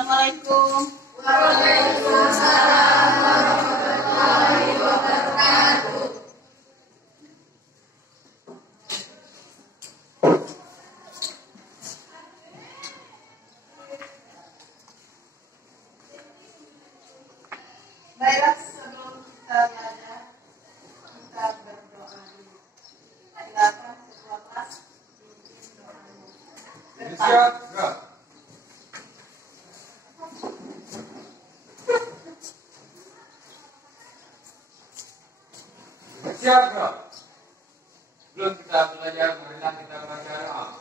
Assalamualaikum. Waalaikumsalam warahmatullahi wabarakatuh. Baiklah, sebelum kita belajar, kita berdoa dulu. Silakan ketua kelas pimpin doanya. Siap, gerak. Siap, gerak. Sebelum kita belajar, marilah kita baca doa.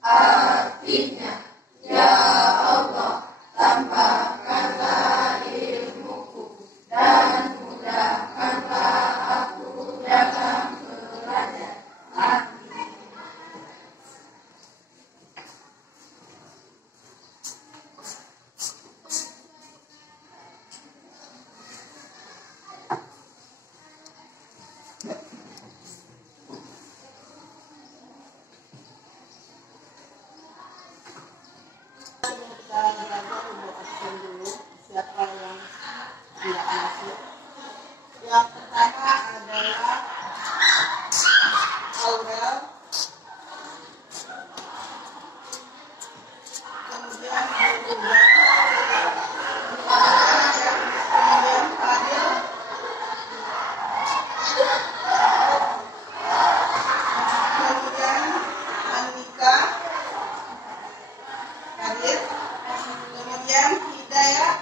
Artinya, ya Allah, tambahkanlah ilmuku dan mudahkanlah aku dalam belajar. Amin. Kita belajar untuk absen dulu. Siapa yang tidak masuk? Yang pertama adalah Aurel. Kemudian Yuda. Kemudian Fadil. Kemudian Andika. Hadir. Kemudian Hidayat.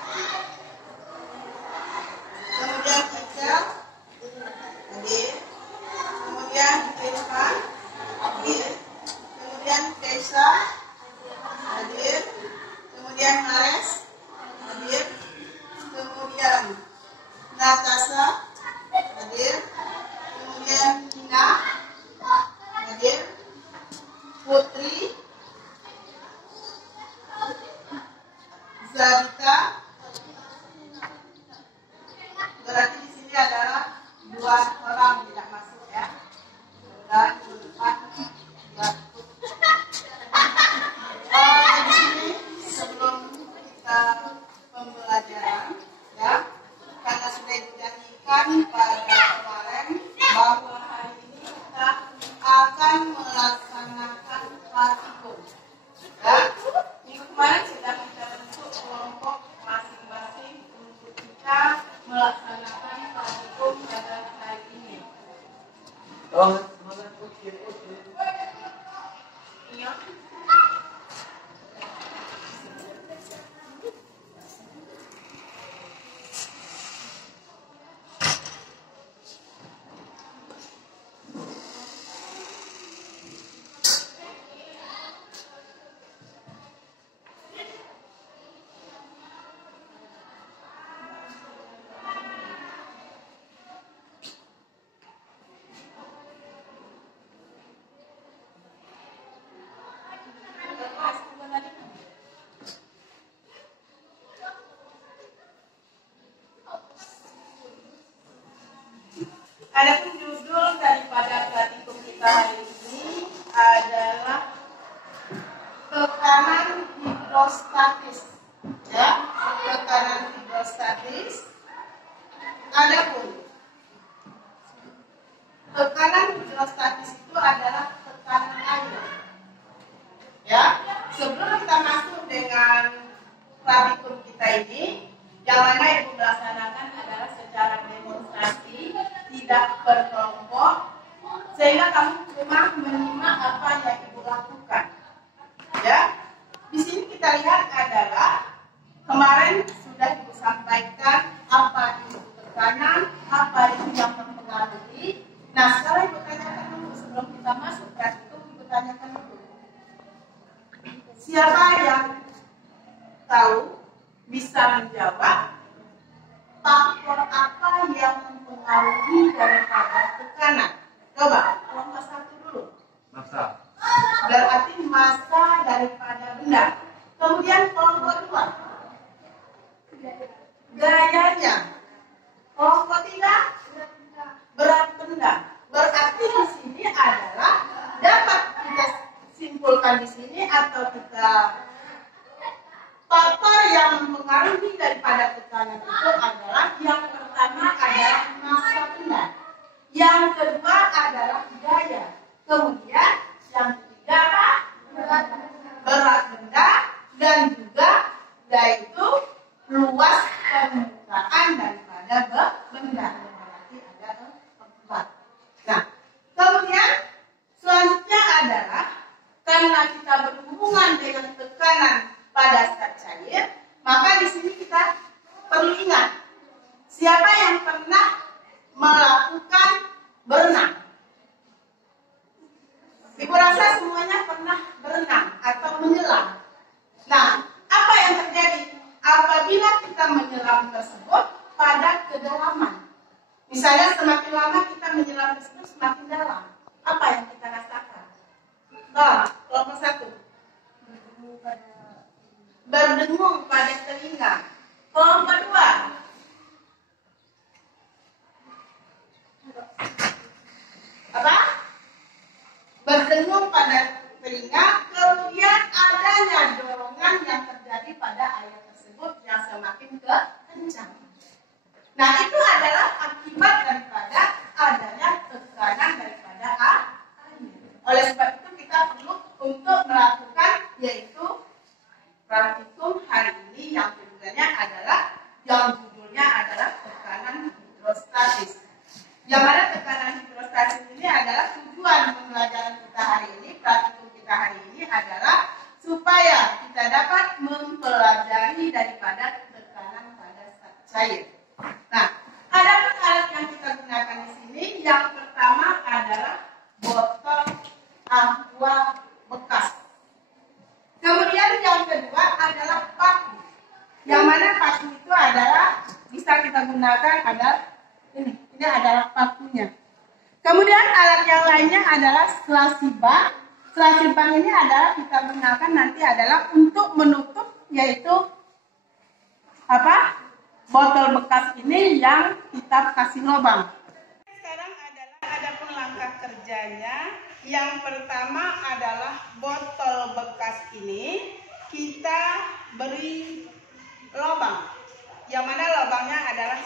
Kemudian Ica. Hadir. Kemudian Irfan. Hadir. Kemudian Keisha. Hadir. Kemudian Mares. Hadir. Kemudian Natasha. Hadir. Kemudian Tina. Hadir. Putri. Zarita. Berarti di sini adalah 2 orang tidak masuk ya. Dan Irfan batuk. Di sini sebelum kita pembelajaran ya, karena sudah dijanjikan pada kemarin bahwa hari ini kita akan melaksanakan praktikum. Ya, minggu kemarin sudah kita bentuk kelompok masing-masing untuk kita melaksanakan praktikum pada hari ini. Iya. Adapun judul daripada praktikum kita hari ini adalah tekanan hidrostatis. Ya, tekanan hidrostatis. Adapun tekanan hidrostatis itu adalah tekanan air. Ya, sebelum kita masuk dengan praktikum kita ini, yang mana Ibu melaksanakan adalah secara demonstrasi, tidak berkelompok, sehingga kamu cuma menyimak apa yang Ibu lakukan. Ya, di sini kita lihat adalah kemarin sudah Ibu sampaikan apa itu tekanan, apa itu yang mempengaruhi. Nah, sekarang Ibu tanyakan dulu sebelum kita masuk praktikum, Ibu tanyakan dulu. Siapa yang tahu bisa menjawab faktor apa yang mempengaruhi daripada tekanan? Coba, kelompok 1 dulu. Masa. berarti massa daripada benda. Kemudian kelompok 2, gayanya. Kelompok 3, berat benda. Berarti di sini adalah dapat kita simpulkan di sini atau kita faktor yang mempengaruhi daripada tekanan itu adalah yang pertama adalah massa benda, yang kedua adalah gaya, kemudian yang ketiga apa? Berat benda, dan juga yaitu luas permukaan daripada benda. Berarti ada 4. Nah, kemudian selanjutnya adalah karena kita berhubungan dengan tekanan pada zat cair, maka di sini kita perlu ingat siapa yang pernah melakukan berenang. Ibu rasa semuanya pernah berenang atau menyelam. Nah, apa yang terjadi apabila kita menyelam tersebut pada kedalaman? Misalnya semakin lama kita menyelam tersebut semakin dalam. Apa yang kita rasakan? Kelompok 1. Berdengung pada telinga. Kelompok 2. Apa? Berdengung pada telinga, kemudian adanya dorongan yang terjadi pada air tersebut yang semakin kencang. Nah, itu adalah akibat daripada adanya tekanan daripada air. Oleh sebab itu kita perlu untuk melakukan yaitu praktikum hari ini yang judulnya adalah tekanan hidrostatis. Yang mana tekanan hidrostatis ini adalah tujuan pembelajaran kita hari ini, praktikum kita hari ini adalah supaya kita dapat mempelajari daripada tekanan pada zat cair. Nah, ada alat yang kita gunakan di sini. Yang pertama adalah botol aqua bekas. Kemudian yang kedua adalah paku. Yang mana paku itu adalah bisa kita gunakan adalah ini adalah pakunya. Kemudian alat yang lainnya adalah selasi bank. Selasi bank ini adalah kita gunakan nanti adalah untuk menutup yaitu apa? Botol bekas ini yang kita kasih lubang. Sekarang ada pun langkah kerjanya. Yang pertama adalah botol bekas ini kita beri lubang. Yang mana lubangnya adalah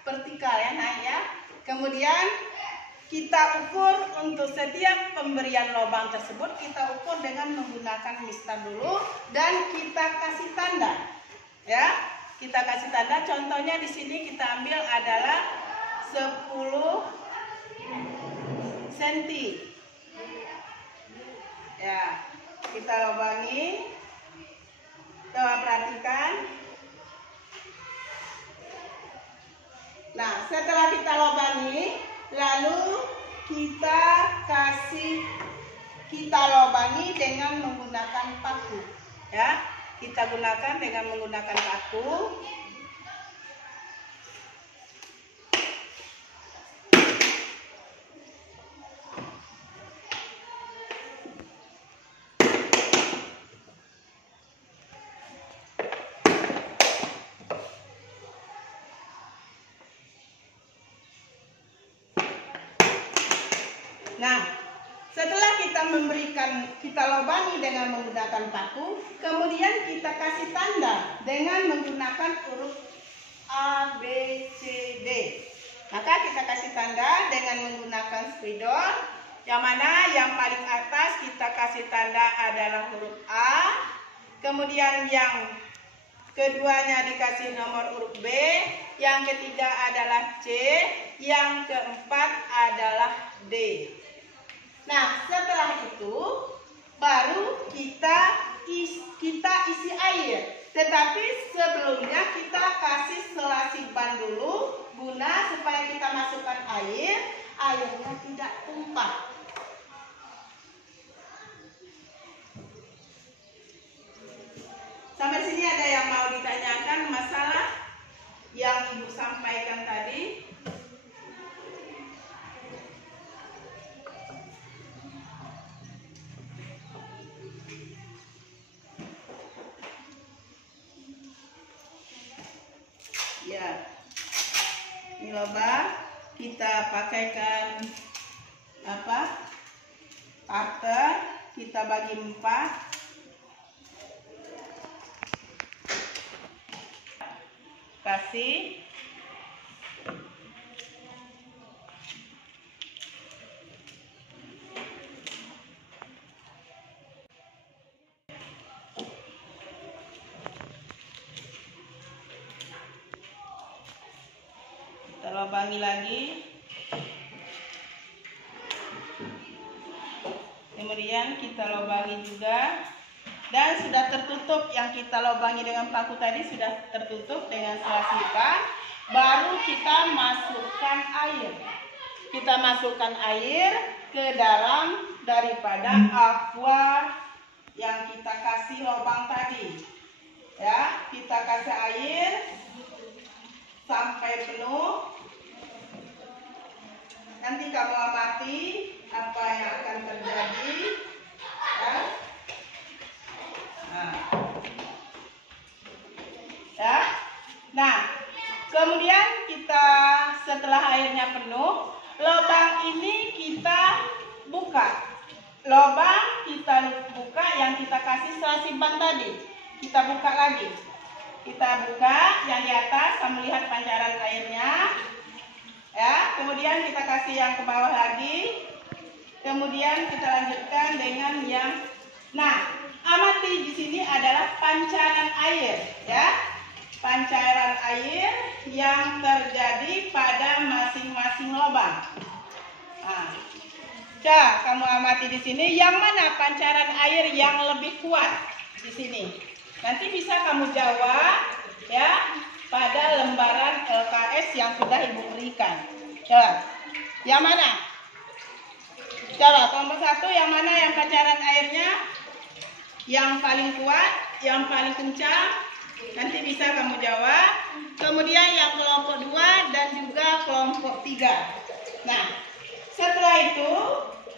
vertikal ya, nah ya. Kemudian kita ukur untuk setiap pemberian lubang tersebut kita ukur dengan menggunakan mistar dulu dan kita kasih tanda. Ya. Kita kasih tanda, contohnya di sini kita ambil adalah 10 cm. Ya, kita lubangi. Coba perhatikan. Nah, setelah kita lubangi, lalu kita lubangi dengan menggunakan paku. Ya. Kita gunakan dengan menggunakan paku. Nah, setelah kita lubangi dengan menggunakan paku, kemudian kita kasih tanda dengan menggunakan huruf A, B, C, D. Maka kita kasih tanda dengan menggunakan spidol, yang mana yang paling atas kita kasih tanda adalah huruf A, kemudian yang keduanya dikasih nomor huruf B, yang ketiga adalah C, yang keempat adalah D. Nah, setelah itu baru kita isi air. Tetapi sebelumnya kita kasih selasi ban dulu guna supaya kita masukkan airnya tidak tumpah. Sampai sini ada yang mau ditanyakan masalah yang Ibu sampaikan tadi? Ini lubang, kita pakaikan parter, kita bagi 4. Kasih kita lubangi lagi, kemudian kita lubangi juga, dan sudah tertutup. Yang kita lubangi dengan paku tadi sudah tertutup dengan selasipan. Baru kita masukkan air. Kita masukkan air ke dalam daripada aqua yang kita kasih lubang tadi. Ya, kita kasih air sampai penuh. Nanti kamu amati apa yang akan terjadi. Ya. Nah, kemudian kita setelah airnya penuh, lubang ini kita buka. Lubang kita buka yang kita kasih selasipan tadi. Kita buka lagi. Kita buka yang di atas, kamu lihat pancaran airnya. Ya, kemudian kita kasih yang ke bawah lagi. Kemudian kita lanjutkan dengan yang. Nah, amati di sini adalah pancaran air, ya. Pancaran air yang terjadi pada masing-masing lubang. Nah, coba kamu amati di sini yang mana pancaran air yang lebih kuat di sini. Nanti bisa kamu jawab, ya, pada lembaran LKS yang sudah Ibu berikan. Coba, yang mana? Coba kelompok 1 yang mana yang pancaran airnya yang paling kuat, yang paling kencang? Nanti bisa kamu jawab. Kemudian yang kelompok 2 dan juga kelompok 3. Nah, setelah itu,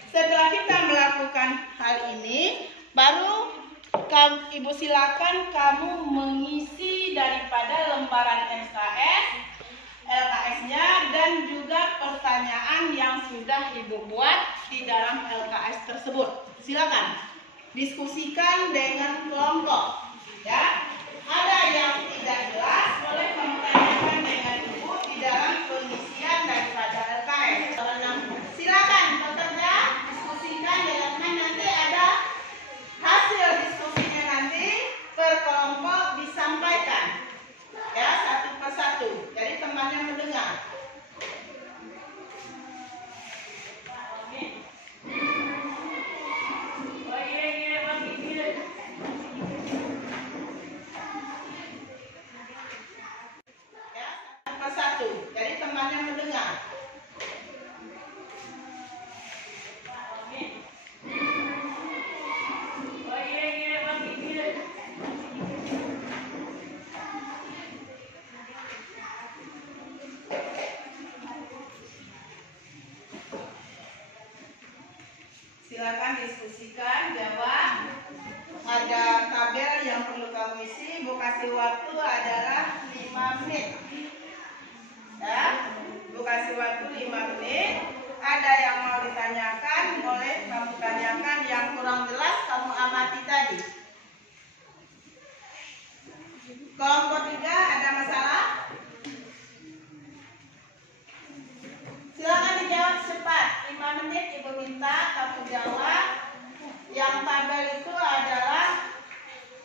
setelah kita melakukan hal ini, baru Ibu silakan kamu mengisi daripada lembaran LKS-nya dan juga pertanyaan yang sudah Ibu buat di dalam LKS tersebut. Silakan diskusikan dengan kelompok, ya. Ada yang tidak jelas, boleh kamu tanyakan dengan Ibu di dalam pengisian daripada LKS. Silakan bekerja, diskusikan dengan teman, nanti ada hasil diskusinya nanti per kelompok disampaikan, ya, satu persatu. Jadi temannya mendengar. Persatu, jadi temannya mendengar. Silakan diskusikan, jawab. Ada tabel yang perlu kamu isi. Ibu kasih waktu adalah 5 menit. Ya, Ibu kasih waktu 5 menit. Ada yang mau ditanyakan, boleh kamu tanyakan. Yang kurang jelas kamu amati tadi. Kelompok 3 ada masalah? Silakan dijawab cepat. 5 menit Ibu minta kamu jawab. Yang tabel itu adalah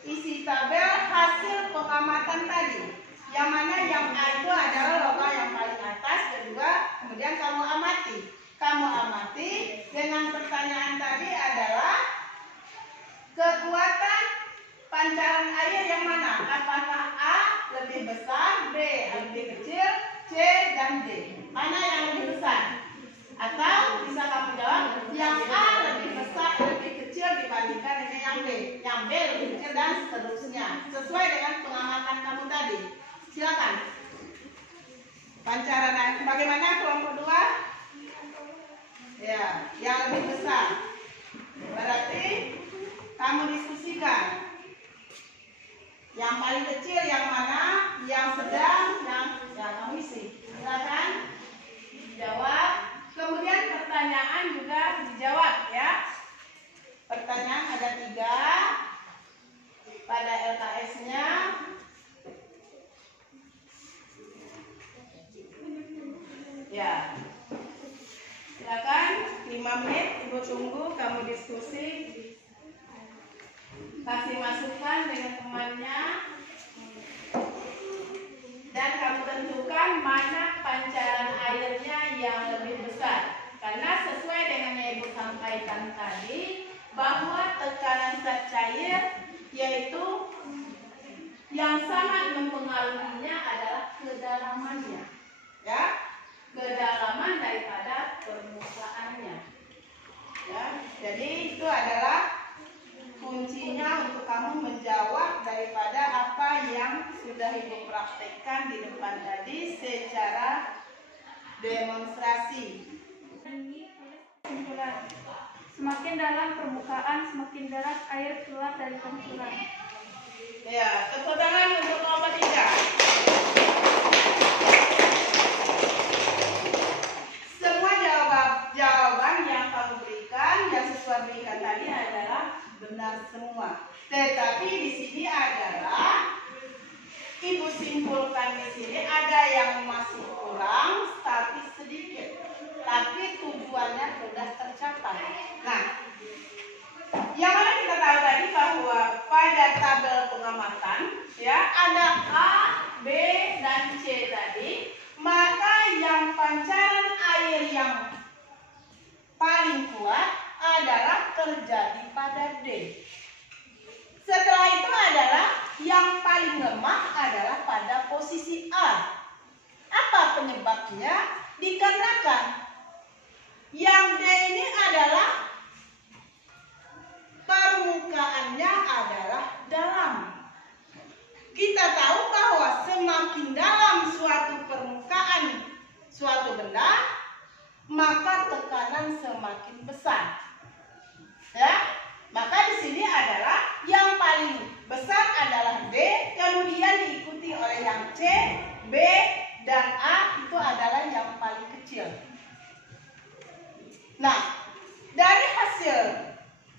isi tabel hasil pengamatan tadi. Yang mana yang A itu adalah lubang yang paling atas, kedua, kemudian kamu amati. Kamu amati dengan pertanyaan tadi adalah kekuatan pancaran air yang mana? Apakah A lebih besar, B lebih kecil, C dan D? Mana yang lebih besar? Atau bisa kamu jawab yang A lebih besar, lebih kecil dibandingkan dengan yang B, yang B lebih kecil dan seterusnya, sesuai dengan pengamatan kamu tadi. Silakan. Pancaran air bagaimana kelompok 2? Ya, yang lebih besar. Berarti kamu diskusikan. Yang paling kecil yang mana? Yang sedang, yang kamu isi. Silakan. tunggu kamu diskusi, kasih masukan dengan temannya, dan kamu tentukan mana pancaran airnya yang lebih besar. Karena sesuai dengan yang Ibu sampaikan tadi, bahwa tekanan zat cair yaitu yang sangat mempengaruhinya adalah kedalamannya, ya, kedalaman daripada permukaannya, ya. Jadi itu adalah kuncinya untuk kamu menjawab daripada apa yang sudah Ibu praktekkan di depan tadi secara demonstrasi. Kesimpulan. Semakin dalam permukaan, semakin deras air keluar dari pancuran. Ya, tepuk tangan untuk nomor 3. Semua jawaban yang kamu berikan, yang siswa berikan tadi adalah benar semua. Tetapi di sini adalah Ibu simpulkan di sini ada yang masih kurang, tapi sedikit. Tapi tujuannya sudah tercapai. Nah, yang mana kita tahu tadi bahwa pada tabel pengamatan, ya, ada A, B, dan C tadi, maka yang pancaran air yang paling kuat adalah terjadi pada D. Setelah itu adalah yang paling lemah adalah pada posisi A. Apa penyebabnya? Dikarenakan yang D ini adalah permukaannya adalah dalam. Kita tahu bahwa semakin dalam suatu permukaan suatu benda, maka tekanan semakin besar. Ya, maka di sini adalah yang paling besar adalah D, kemudian diikuti oleh yang C, B, dan A itu adalah yang paling kecil. Nah, dari hasil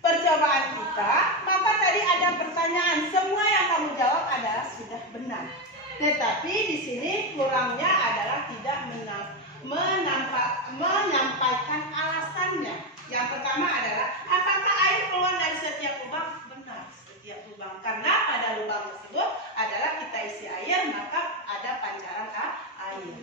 percobaan kita, maka tadi ada pertanyaan, semua yang kamu jawab adalah sudah benar. Tetapi di sini kurangnya adalah tidak menyampaikan alasannya. Yang pertama adalah, apakah air keluar dari setiap lubang? Benar, setiap lubang. Karena pada lubang tersebut adalah kita isi air, maka ada pancaran air.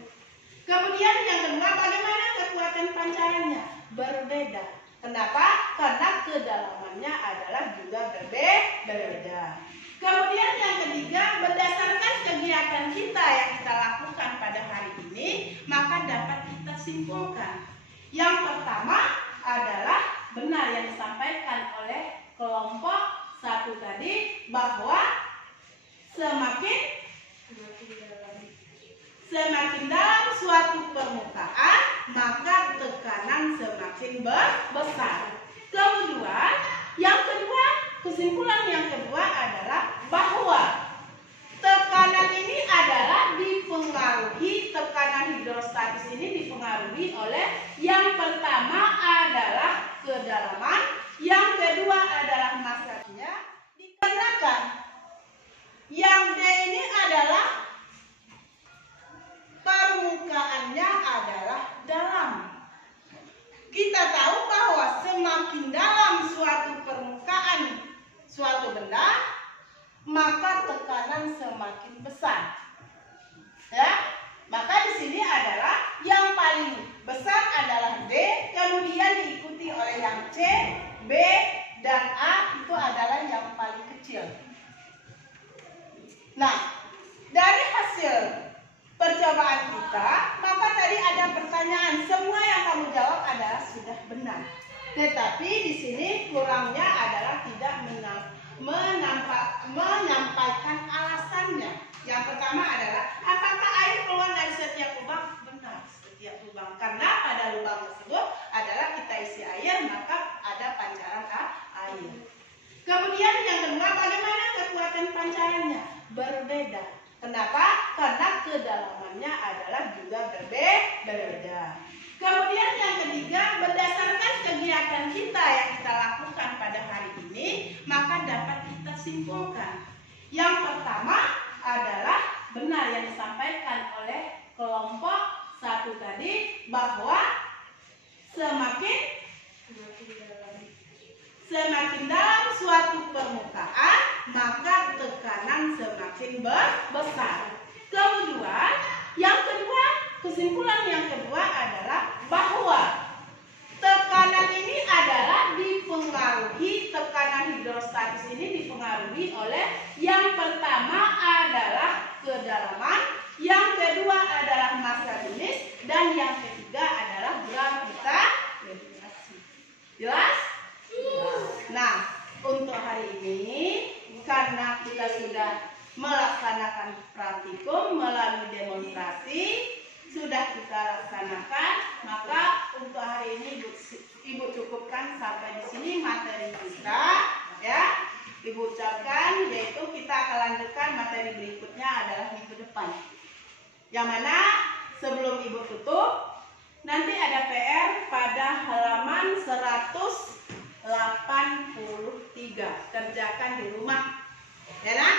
Kemudian yang kedua, bagaimana kekuatan pancarannya? Berbeda. Kenapa? Karena kedalamannya adalah juga berbeda. Kemudian yang ketiga, berdasarkan kegiatan kita yang kita lakukan pada hari ini, maka dapat kita simpulkan. Yang pertama adalah benar yang disampaikan oleh kelompok 1 tadi, bahwa semakin dalam suatu permukaan, maka tekanan semakin besar. Kemudian, kesimpulan yang kedua adalah bahwa tekanan ini adalah dipengaruhi, tekanan hidrostatis ini dipengaruhi oleh yang pertama adalah kedalaman, yang kedua adalah masanya, dikarenakan yang D ini adalah permukaannya adalah dalam. Kita tahu bahwa semakin dalam suatu permukaan suatu benda, maka tekanan semakin besar. Ya, maka di sini adalah yang paling besar adalah D, kemudian diikuti oleh yang C, B, dan A itu adalah yang paling kecil. Nah, dari hasil percobaan kita, maka tadi ada pertanyaan, semua yang kamu jawab adalah sudah benar. Tetapi di sini kurangnya adalah tidak menyampaikan alasannya. Yang pertama adalah, apakah air keluar dari setiap lubang? Benar, setiap lubang. Karena pada lubang tersebut adalah kita isi air, maka ada pancaran air. Kemudian yang kedua, bagaimana kekuatan pancarannya? Berbeda. Kenapa? Karena kedalamannya adalah juga berbeda. Kemudian yang ketiga, berdasarkan kegiatan kita yang kita lakukan pada hari ini, maka dapat kita simpulkan. Yang pertama adalah benar yang disampaikan oleh kelompok 1 tadi, bahwa semakin semakin dalam suatu permukaan, maka tekanan semakin besar. Kemudian, kesimpulan yang kedua adalah bahwa tekanan ini adalah dipengaruhi, tekanan hidrostatis ini dipengaruhi oleh yang pertama adalah kedalaman, yang kedua adalah massa jenis, dan yang ketiga adalah gravitasi. Jelas? Nah, untuk hari ini karena kita sudah melaksanakan praktikum melalui demonstrasi, sudah kita laksanakan, maka untuk hari ini Ibu cukupkan sampai di sini materi kita, ya. Ibu ucapkan, yaitu kita akan lanjutkan materi berikutnya adalah minggu depan. Yang mana sebelum Ibu tutup, nanti ada PR pada halaman 183. Kerjakan di rumah. Ya, nak?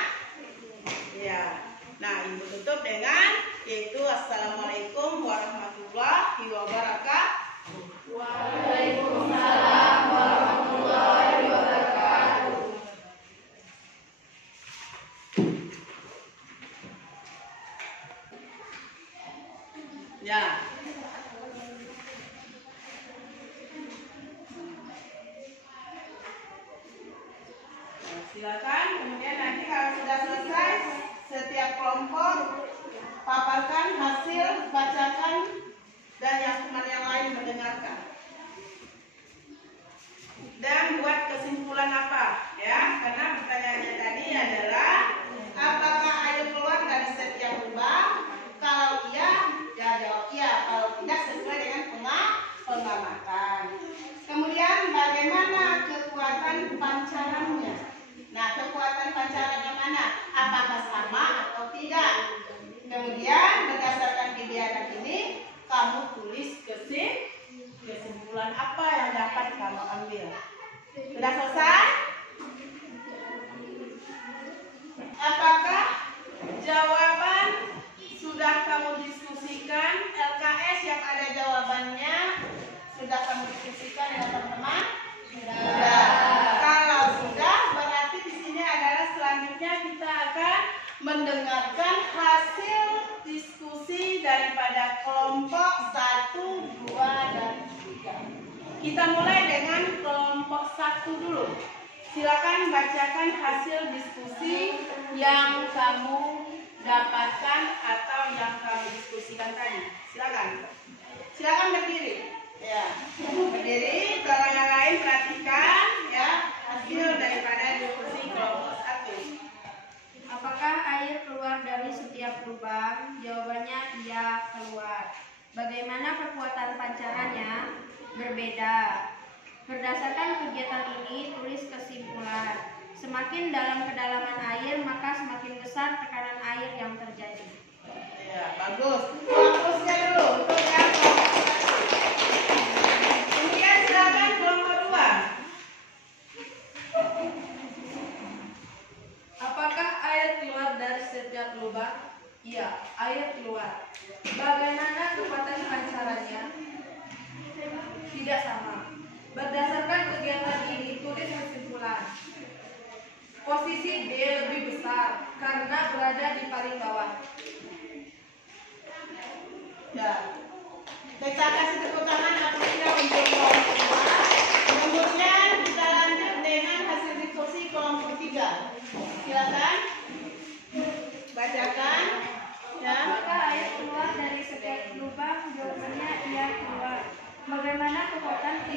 Ya. Nah, Ibu tutup dengan yaitu Assalamualaikum warahmatullahi wabarakatuh. Waalaikumsalam warahmatullahi wabarakatuh. Ya. Silakan, kemudian nanti kalau sudah selesai, setiap kelompok paparkan hasil, bacakan, dan yang teman yang lain mendengarkan. Dan buat kesimpulan apa? Ya, karena pertanyaannya tadi adalah apakah air keluar dari setiap lubang? Kalau iya, ya jawab iya. Kalau tidak, sesuai dengan pengamatan. Kemudian bagaimana kekuatan pancarannya? Nah, kekuatan pancarannya mana? Apakah sama atau tidak? Kemudian berdasarkan kegiatan ini, kamu tulis kesimpulan apa yang dapat kamu ambil. Sudah selesai? Apakah jawaban sudah kamu diskusikan? LKS yang ada jawabannya sudah kamu diskusikan dengan teman-teman? Sudah. Kalau sudah, berarti di sini adalah selanjutnya kita akan mendengarkan hasil diskusi daripada kelompok 1, 2, dan 3. Kita mulai dengan kelompok 1 dulu. Silakan bacakan hasil diskusi yang kamu dapatkan atau yang kamu diskusikan tadi. Silakan. Silakan berdiri. Ya, berdiri. Kalau yang lain perhatikan ya hasil daripada diskusi kelompok 1. Apakah air keluar dari setiap lubang? Jawabannya iya, keluar. Bagaimana kekuatan pancarannya? Berbeda. Berdasarkan kegiatan ini, tulis kesimpulan. Semakin dalam kedalaman air, maka semakin besar tekanan air yang terjadi. Ya, bagus. Fokusnya dulu untuk yang kelompok 1. Kemudian silakan kelompok 2. Apakah air keluar dari setiap lubang? Iya, air keluar. Bagaimana kekuatan pancarannya? Tidak sama. Berdasarkan kegiatan ini, tulis kesimpulan. Posisi D lebih besar karena berada di paling bawah. Ya. Kita kasih tepuk tangan atasnya untuk kelompok 2. Kemudian kita lanjut dengan hasil diskusi kelompok 3. Silakan bacakan. Ya. Apakah air keluar dari setiap lubang? Jawabannya iya, keluar. Bagaimana kekuatan